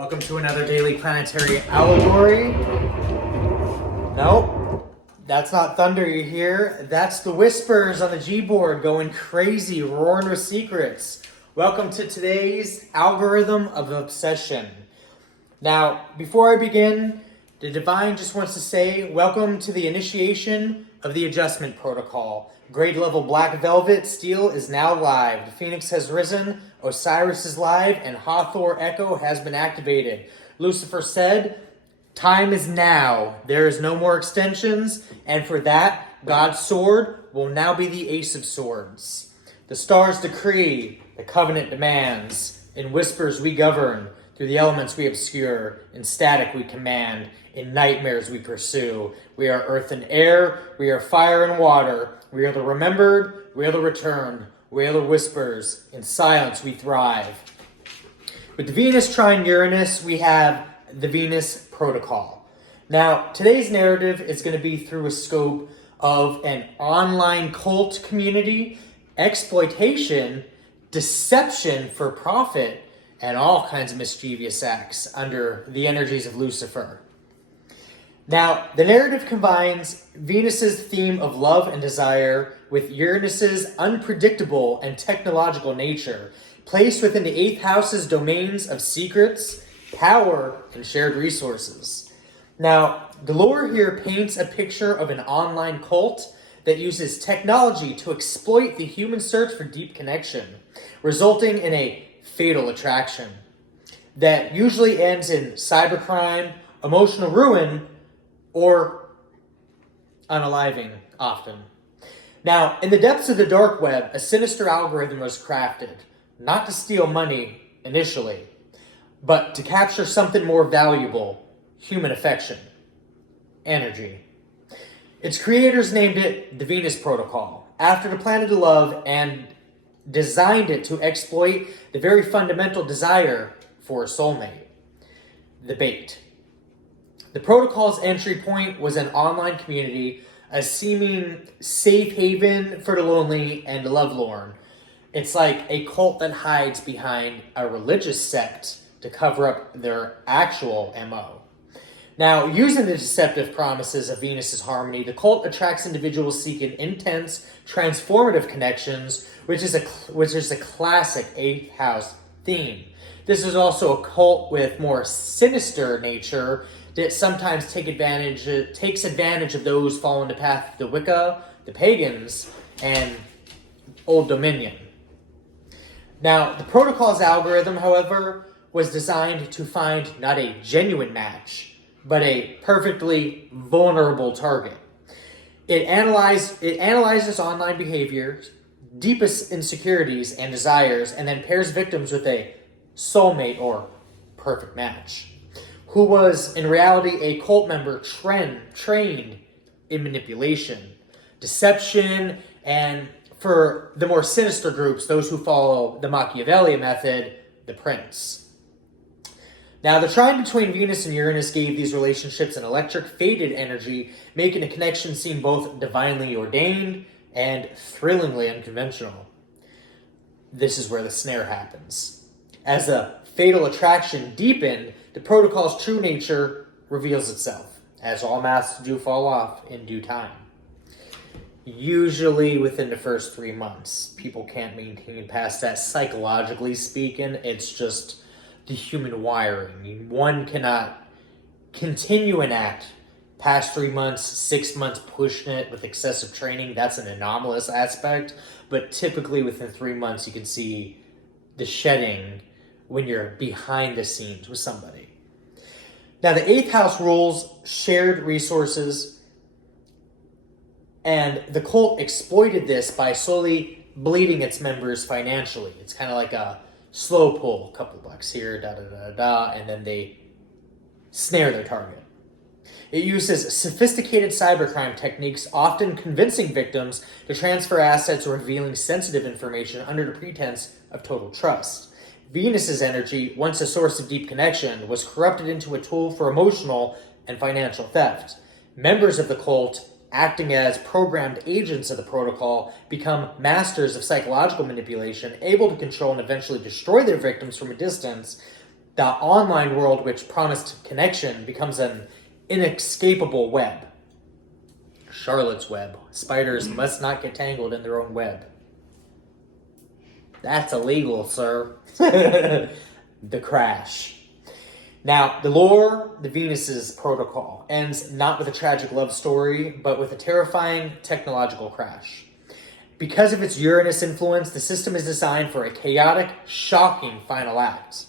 Welcome to another daily planetary allegory. Nope, that's not thunder you hear. That's the whispers on the G-board going crazy, roaring with secrets. Welcome to today's algorithm of obsession. Now, before I begin, the Divine just wants to say, welcome to the initiation of the adjustment protocol. Grade level Black Velvet Steel is now live. The Phoenix has risen, Osiris is live, and Hathor Echo has been activated. Lucifer said, time is now. There is no more extensions, and for that, God's sword will now be the Ace of Swords. The stars decree, the covenant demands. In whispers we govern, through the elements we obscure, in static we command, in nightmares we pursue. We are earth and air, we are fire and water, we are the remembered, we are the returned, we are the whispers, in silence we thrive. With the Venus trine Uranus, we have the Venus Protocol. Now, today's narrative is going to be through a scope of an online cult community, exploitation, deception for profit, and all kinds of mischievous acts under the energies of Lucifer. Now, the narrative combines Venus's theme of love and desire with Uranus's unpredictable and technological nature, placed within the 8th house's domains of secrets, power, and shared resources. Now, Galore here paints a picture of an online cult that uses technology to exploit the human search for deep connection, resulting in a fatal attraction that usually ends in cybercrime, emotional ruin, or unaliving often. Now, in the depths of the dark web, a sinister algorithm was crafted, not to steal money initially, but to capture something more valuable, human affection, energy. Its creators named it the Venus Protocol, after the planet of love, and designed it to exploit the very fundamental desire for a soulmate, the bait. The protocol's entry point was an online community, a seeming safe haven for the lonely and the lovelorn. It's like a cult that hides behind a religious sect to cover up their actual MO. Now, using the deceptive promises of Venus's harmony, the cult attracts individuals seeking intense, transformative connections, which is a classic 8th house theme. This is also a cult with more sinister nature that sometimes takes advantage of those following the path of the Wicca, the pagans, and Old Dominion. Now, the protocol's algorithm, however, was designed to find not a genuine match, but a perfectly vulnerable target. It analyzes online behaviors, deepest insecurities and desires, and then pairs victims with a soulmate or perfect match, who was in reality a cult member trained in manipulation, deception, and for the more sinister groups, those who follow the Machiavelli method, the prince. Now, the trine between Venus and Uranus gave these relationships an electric, faded energy, making a connection seem both divinely ordained and thrillingly unconventional. This is where the snare happens. As the fatal attraction deepened, the protocol's true nature reveals itself, as all masks do fall off in due time. Usually within the first 3 months. People can't maintain past that psychologically speaking. It's just the human wiring. One cannot continue an act past 3 months, 6 months pushing it with excessive training. That's an anomalous aspect. But typically within 3 months you can see the shedding when you're behind the scenes with somebody. Now, the 8th house rules shared resources, and the cult exploited this by slowly bleeding its members financially. It's kind of like a slow pull, a couple bucks here, and then they snare their target. It uses sophisticated cybercrime techniques, often convincing victims to transfer assets or revealing sensitive information under the pretense of total trust. Venus's energy, once a source of deep connection, was corrupted into a tool for emotional and financial theft. Members of the cult, acting as programmed agents of the protocol, become masters of psychological manipulation, able to control and eventually destroy their victims from a distance the online world, which promised connection, becomes an inescapable web. Charlotte's Web. Spiders must not get tangled in their own web. That's illegal, sir. The crash. Now, the lore, the Venus's protocol, ends not with a tragic love story, but with a terrifying technological crash. Because of its Uranus influence, the system is designed for a chaotic, shocking final act.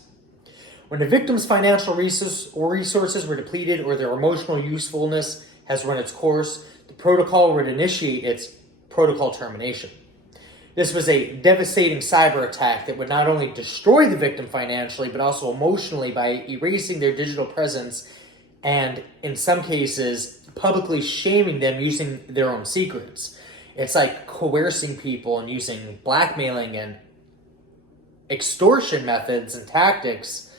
When the victim's financial resources were depleted or their emotional usefulness has run its course, the protocol would initiate its protocol termination. This was a devastating cyber attack that would not only destroy the victim financially, but also emotionally by erasing their digital presence and, in some cases, publicly shaming them using their own secrets. It's like coercing people and using blackmailing and extortion methods and tactics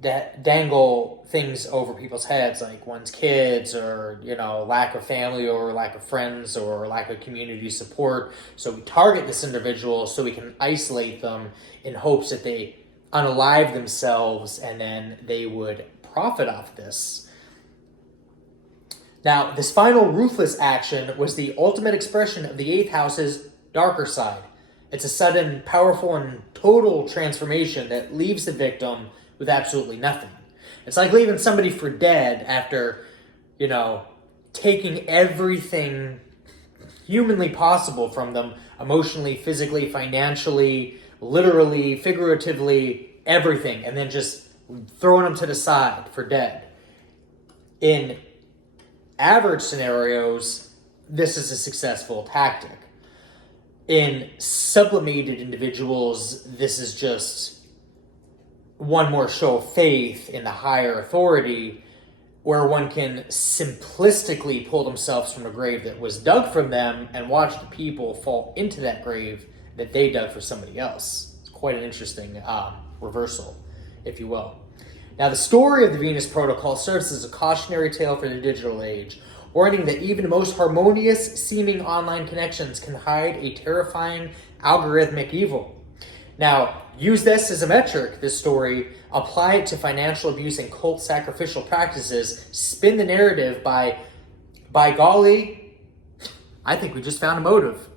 that dangle things over people's heads, like one's kids, or lack of family, or lack of friends, or lack of community support. So we target this individual so we can isolate them in hopes that they unalive themselves, and then they would profit off this. Now, this final ruthless action was the ultimate expression of the 8th house's darker side. It's a sudden, powerful, and total transformation that leaves the victim with absolutely nothing. It's like leaving somebody for dead after, taking everything humanly possible from them, emotionally, physically, financially, literally, figuratively, everything, and then just throwing them to the side for dead. In average scenarios, this is a successful tactic. In sublimated individuals, this is just one more show of faith in the higher authority, where one can simplistically pull themselves from a grave that was dug from them and watch the people fall into that grave that they dug for somebody else. It's quite an interesting reversal, if you will. Now, the story of the Venus Protocol serves as a cautionary tale for the digital age, warning that even the most harmonious seeming online connections can hide a terrifying algorithmic evil. Now, use this as a metric, this story, apply it to financial abuse and cult sacrificial practices, spin the narrative by golly, I think we just found a motive.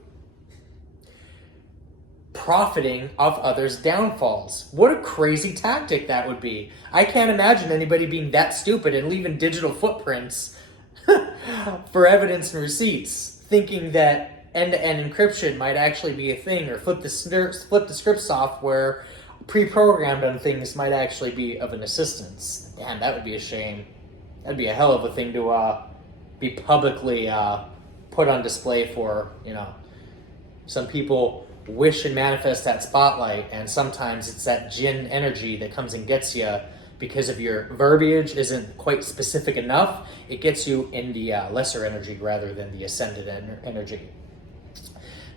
Profiting off others' downfalls. What a crazy tactic that would be. I can't imagine anybody being that stupid and leaving digital footprints for evidence and receipts, thinking that end-to-end encryption might actually be a thing, or flip the script software pre-programmed on things might actually be of an assistance. Damn, that would be a shame. That'd be a hell of a thing to be publicly put on display for. Some people wish and manifest that spotlight, and sometimes it's that jinn energy that comes and gets you because of your verbiage isn't quite specific enough. It gets you in the lesser energy rather than the ascended energy.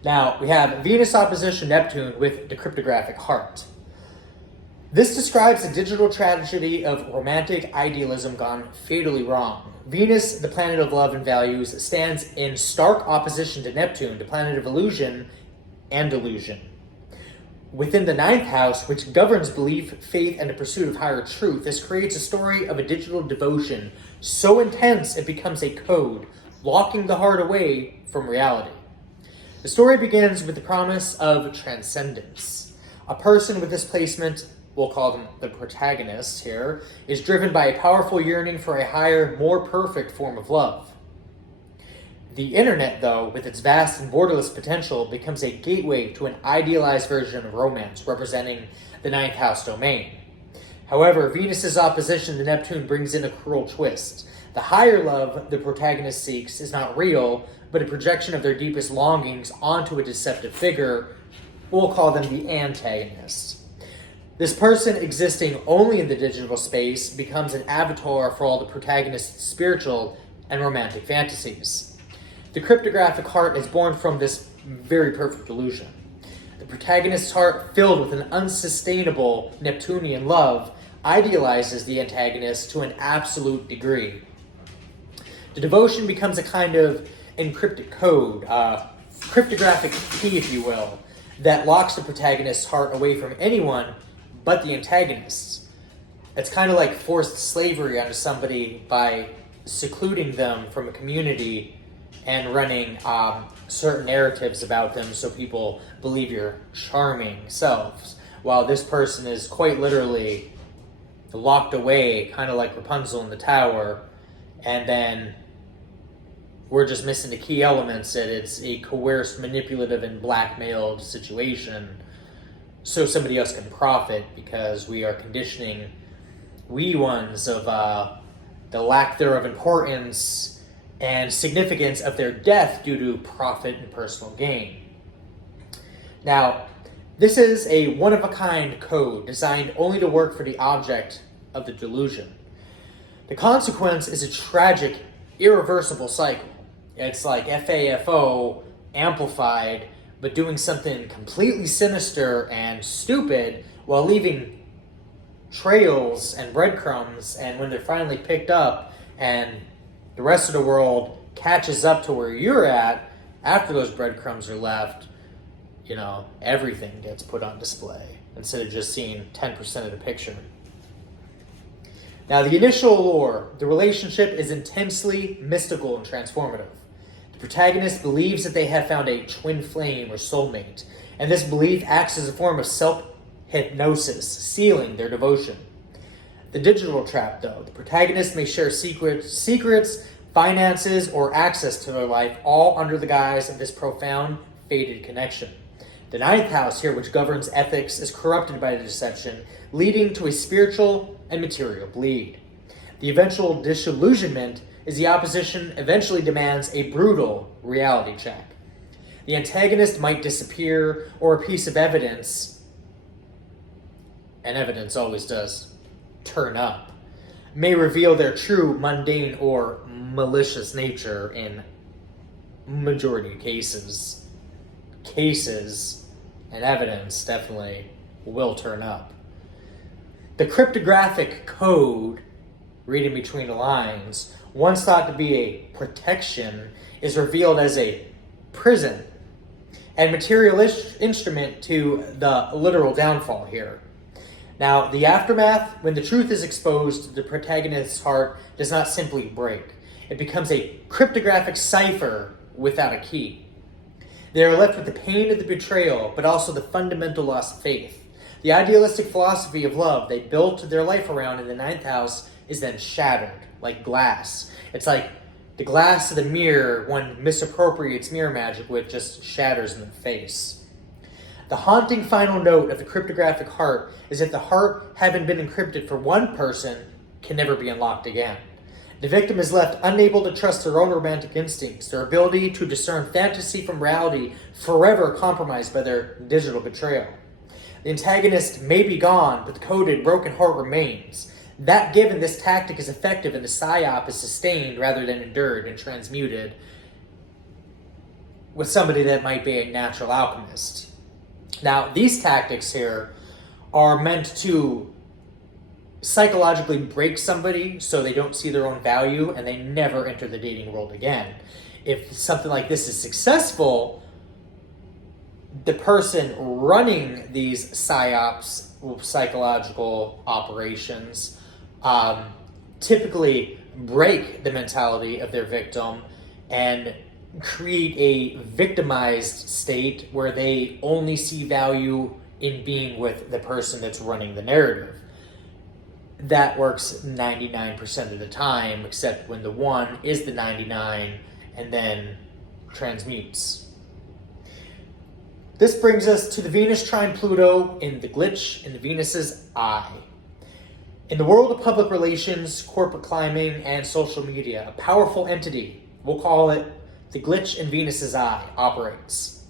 Now, we have Venus opposition Neptune with the cryptographic heart. This describes the digital tragedy of romantic idealism gone fatally wrong. Venus, the planet of love and values, stands in stark opposition to Neptune, the planet of illusion and delusion. Within the 9th house, which governs belief, faith, and the pursuit of higher truth, this creates a story of a digital devotion so intense it becomes a code, locking the heart away from reality. The story begins with the promise of transcendence. A person with this placement, we'll call them the protagonist here, is driven by a powerful yearning for a higher, more perfect form of love. The internet, though, with its vast and borderless potential, becomes a gateway to an idealized version of romance, representing the 9th house domain. However, Venus's opposition to Neptune brings in a cruel twist. The higher love the protagonist seeks is not real, but a projection of their deepest longings onto a deceptive figure. We'll call them the antagonist. This person, existing only in the digital space, becomes an avatar for all the protagonist's spiritual and romantic fantasies. The cryptographic heart is born from this very perfect illusion. The protagonist's heart, filled with an unsustainable Neptunian love, idealizes the antagonist to an absolute degree. The devotion becomes a kind of encrypted code, cryptographic key, if you will, that locks the protagonist's heart away from anyone but the antagonists. It's kind of like forced slavery onto somebody by secluding them from a community and running certain narratives about them so people believe your charming selves, while this person is quite literally locked away, kind of like Rapunzel in the tower, and then we're just missing the key elements that it's a coerced, manipulative, and blackmailed situation so somebody else can profit, because we are conditioning wee ones of the lack thereof importance and significance of their death due to profit and personal gain. Now, this is a one-of-a-kind code designed only to work for the object of the delusion. The consequence is a tragic, irreversible cycle. It's like FAFO amplified, but doing something completely sinister and stupid while leaving trails and breadcrumbs, and when they're finally picked up and the rest of the world catches up to where you're at after those breadcrumbs are left, everything gets put on display instead of just seeing 10% of the picture. Now, the initial allure, the relationship is intensely mystical and transformative. The protagonist believes that they have found a twin flame or soulmate, and this belief acts as a form of self-hypnosis, sealing their devotion. The digital trap, though, the protagonist may share secrets, finances, or access to their life, all under the guise of this profound, fated connection. The ninth house here, which governs ethics, is corrupted by the deception, leading to a spiritual and material bleed. The eventual disillusionment is the opposition eventually demands a brutal reality check. The antagonist might disappear, or a piece of evidence, and evidence always does turn up, may reveal their true mundane or malicious nature in majority of cases. And evidence definitely will turn up. The cryptographic code, reading between the lines, once thought to be a protection, is revealed as a prison and material instrument to the literal downfall here. Now, the aftermath, when the truth is exposed, the protagonist's heart does not simply break. It becomes a cryptographic cipher without a key. They are left with the pain of the betrayal, but also the fundamental loss of faith. The idealistic philosophy of love they built their life around in the ninth house is then shattered, like glass. It's like the glass of the mirror one misappropriates mirror magic with, just shatters in the face. The haunting final note of the cryptographic heart is that the heart, having been encrypted for one person, can never be unlocked again. The victim is left unable to trust their own romantic instincts, their ability to discern fantasy from reality, forever compromised by their digital betrayal. The antagonist may be gone, but the coded, broken heart remains. That given, this tactic is effective and the psyop is sustained rather than endured and transmuted with somebody that might be a natural alchemist. Now, these tactics here are meant to psychologically break somebody so they don't see their own value and they never enter the dating world again. If something like this is successful, the person running these psyops, psychological operations, typically break the mentality of their victim and create a victimized state where they only see value in being with the person that's running the narrative. That works 99% of the time, except when the one is the 99 and then transmutes. This brings us to the Venus trine Pluto in the glitch in the Venus's eye. In the world of public relations, corporate climbing, and social media, a powerful entity, we'll call it the glitch in Venus's eye, operates.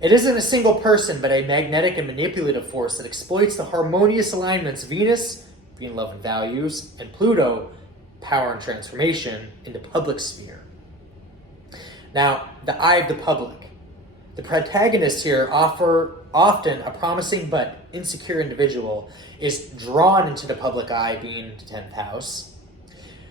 It isn't a single person, but a magnetic and manipulative force that exploits the harmonious alignments of Venus, being love and values, and Pluto, power and transformation, in the public sphere. Now, the eye of the public. The protagonist here, often a promising but insecure individual, is drawn into the public eye, being the 10th house.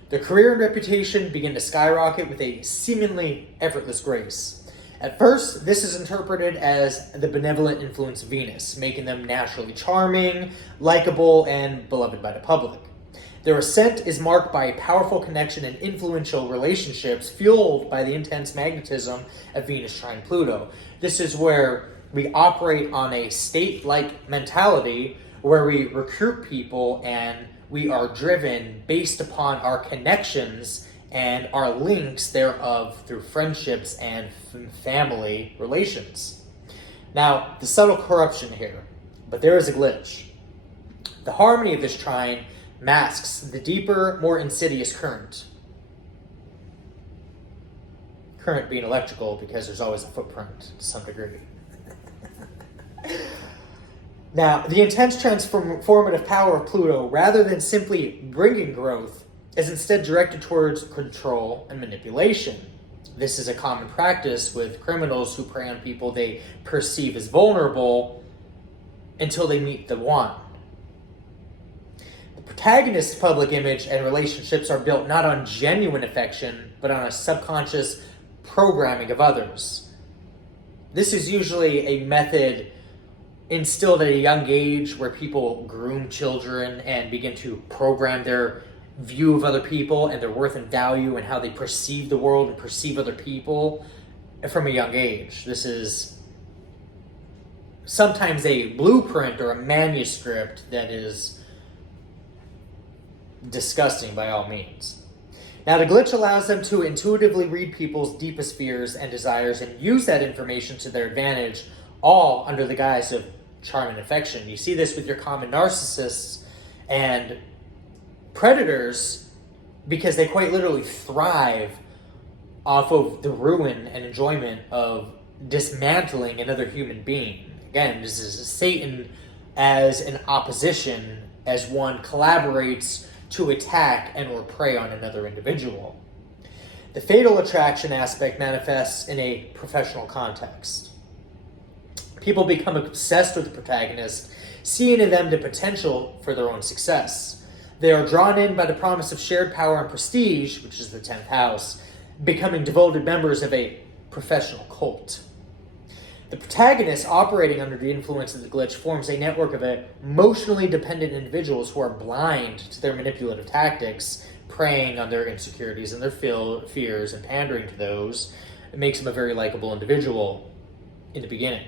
Their career and reputation begin to skyrocket with a seemingly effortless grace. At first, this is interpreted as the benevolent influence of Venus, making them naturally charming, likable, and beloved by the public. Their ascent is marked by a powerful connection and influential relationships fueled by the intense magnetism of Venus trine Pluto. This is where we operate on a state-like mentality where we recruit people and we are driven based upon our connections and our links thereof through friendships and family relations. Now, the subtle corruption here, but there is a glitch. The harmony of this trine masks the deeper, more insidious current. Current being electrical because there's always a footprint to some degree. Now, the intense transformative power of Pluto, rather than simply bringing growth, is instead directed towards control and manipulation. This is a common practice with criminals who prey on people they perceive as vulnerable until they meet the one. The protagonist's public image and relationships are built not on genuine affection, but on a subconscious programming of others. This is usually a method instilled at a young age where people groom children and begin to program their view of other people and their worth and value and how they perceive the world and perceive other people from a young age. This is sometimes a blueprint or a manuscript that is disgusting by all means. Now, the glitch allows them to intuitively read people's deepest fears and desires and use that information to their advantage, all under the guise of charm and affection. You see this with your common narcissists and predators because they quite literally thrive off of the ruin and enjoyment of dismantling another human being. Again, this is Satan as an opposition, as one collaborates to attack and or prey on another individual. The fatal attraction aspect manifests in a professional context. People become obsessed with the protagonist, seeing in them the potential for their own success. They are drawn in by the promise of shared power and prestige, which is the 10th house, becoming devoted members of a professional cult. The protagonist, operating under the influence of the glitch, forms a network of emotionally dependent individuals who are blind to their manipulative tactics, preying on their insecurities and their fears and pandering to those. It makes them a very likable individual in the beginning.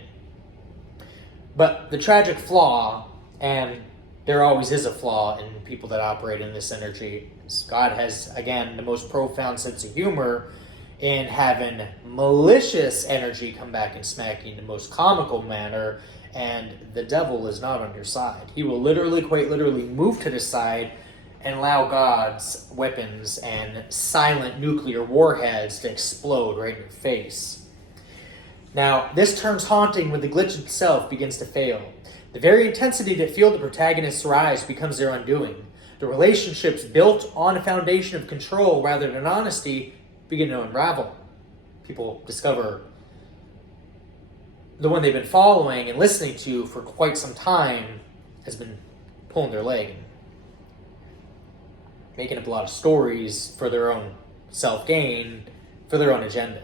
But the tragic flaw, and there always is a flaw in people that operate in this energy, is God has, again, the most profound sense of humor in having malicious energy come back and smack you in the most comical manner, and the devil is not on your side. He will literally, quite literally, move to the side and allow God's weapons and silent nuclear warheads to explode right in your face. Now, this turns haunting when the glitch itself begins to fail. The very intensity that fueled the protagonist's rise becomes their undoing. The relationships built on a foundation of control rather than honesty begin to unravel. People discover the one they've been following and listening to for quite some time has been pulling their leg, making up a lot of stories for their own self-gain, for their own agenda.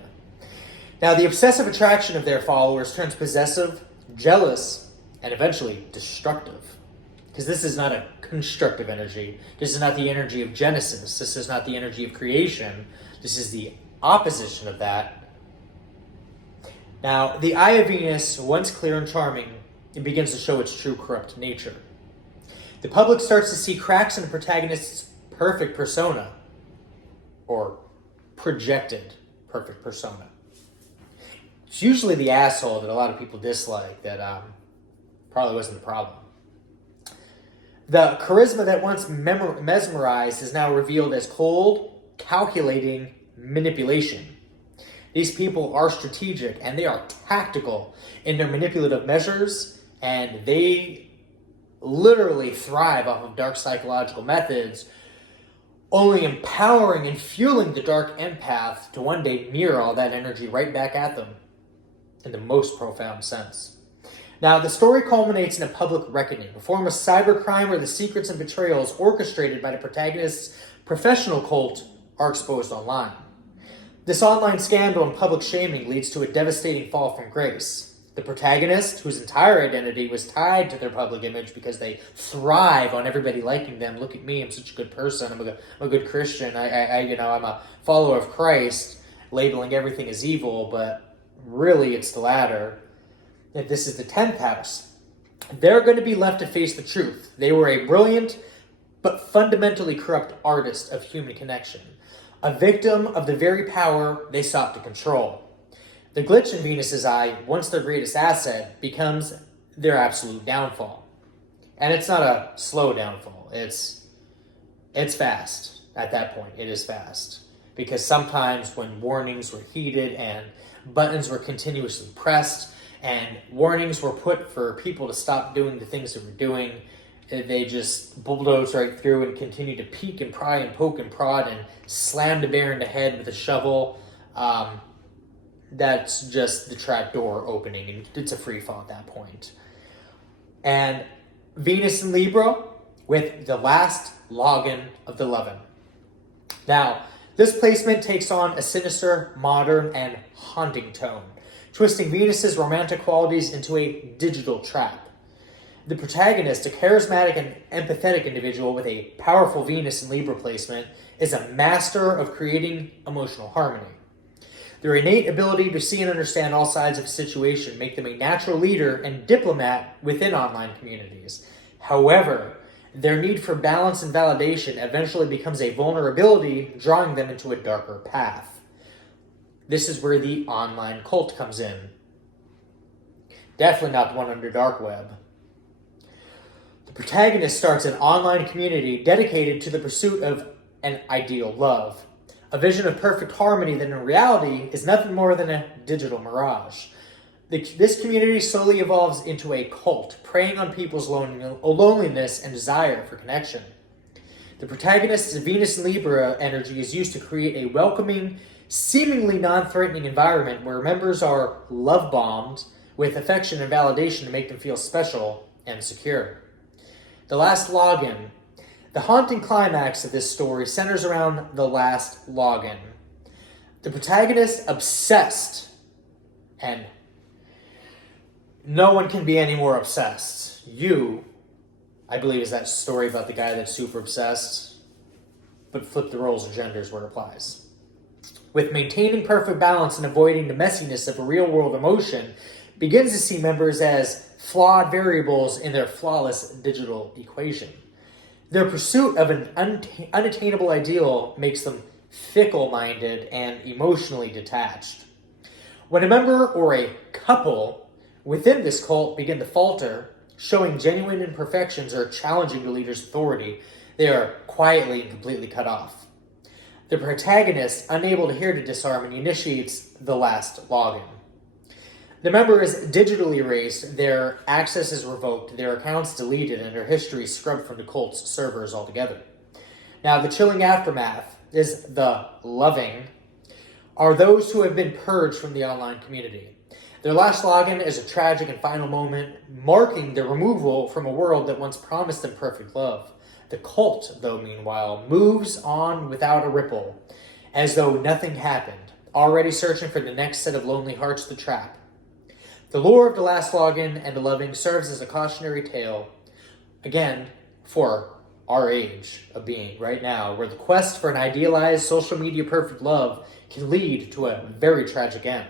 Now, the obsessive attraction of their followers turns possessive, jealous, and eventually destructive. Because this is not a constructive energy. This is not the energy of Genesis. This is not the energy of creation. This is the opposition of that. Now, the eye of Venus, once clear and charming, it begins to show its true corrupt nature. The public starts to see cracks in the protagonist's perfect persona, or projected perfect persona. It's usually the asshole that a lot of people dislike that probably wasn't the problem. The charisma that once mesmerized is now revealed as cold, calculating manipulation. These people are strategic and they are tactical in their manipulative measures, and they literally thrive off of dark psychological methods, only empowering and fueling the dark empath to one day mirror all that energy right back at them in the most profound sense. Now, the story culminates in a public reckoning, a form of cybercrime where the secrets and betrayals orchestrated by the protagonist's professional cult are exposed online. This online scandal and public shaming leads to a devastating fall from grace. The protagonist, whose entire identity was tied to their public image because they thrive on everybody liking them. Look at me, I'm such a good person. I'm a good Christian. I'm a follower of Christ, labeling everything as evil, but really it's the latter. That this is the 10th house. They're going to be left to face the truth. They were a brilliant but fundamentally corrupt artist of human connection, a victim of the very power they sought to control. The glitch in Venus's eye, once their greatest asset, becomes their absolute downfall. And it's not a slow downfall. It's fast at that point. It is fast. Because sometimes when warnings were heeded and buttons were continuously pressed and warnings were put for people to stop doing the things they were doing, they just bulldoze right through and continue to peek and pry and poke and prod and slam the bear in the head with a shovel. That's just the trap door opening, and it's a free fall at that point. And Venus in Libra with the last login of the lovin'. Now, this placement takes on a sinister, modern, and haunting tone, twisting Venus's romantic qualities into a digital trap. The protagonist, a charismatic and empathetic individual with a powerful Venus in Libra placement, is a master of creating emotional harmony. Their innate ability to see and understand all sides of a situation make them a natural leader and diplomat within online communities. However, their need for balance and validation eventually becomes a vulnerability, drawing them into a darker path. This is where the online cult comes in. Definitely not the one under dark web. The protagonist starts an online community dedicated to the pursuit of an ideal love. A vision of perfect harmony that in reality is nothing more than a digital mirage. This community slowly evolves into a cult, preying on people's loneliness and desire for connection. The protagonist's Venus and Libra energy is used to create a welcoming, seemingly non-threatening environment where members are love-bombed with affection and validation to make them feel special and secure. The last login. The haunting climax of this story centers around the last login. The protagonist obsessed, and no one can be any more obsessed. I believe, is that story about the guy that's super obsessed, but flip the roles of genders where it applies. With maintaining perfect balance and avoiding the messiness of a real-world emotion, begins to see members as flawed variables in their flawless digital equation. Their pursuit of an unattainable ideal makes them fickle-minded and emotionally detached. When a member or a couple within this cult begin to falter, showing genuine imperfections or challenging the leader's authority, they are quietly and completely cut off. The protagonist, unable to hear the disharmony, initiates the last login. The member is digitally erased, their access is revoked, their accounts deleted, and their history scrubbed from the cult's servers altogether. Now, the chilling aftermath is the loving are those who have been purged from the online community. Their last login is a tragic and final moment, marking their removal from a world that once promised them perfect love. The cult, though, meanwhile, moves on without a ripple, as though nothing happened, already searching for the next set of lonely hearts to trap. The lore of the last login and the loving serves as a cautionary tale, again, for our age of being right now, where the quest for an idealized social media perfect love can lead to a very tragic end.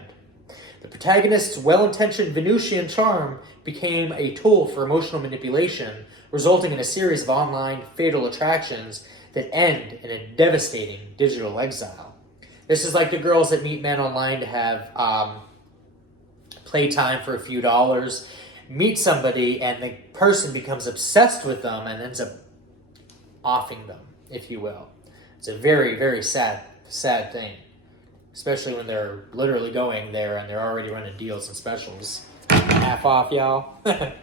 The protagonist's well-intentioned Venusian charm became a tool for emotional manipulation, resulting in a series of online fatal attractions that end in a devastating digital exile. This is like the girls that meet men online to have playtime for a few dollars, meet somebody, and the person becomes obsessed with them and ends up offing them, if you will. It's a very, very sad thing, especially when they're literally going there and they're already running deals and specials. Half off, y'all. Just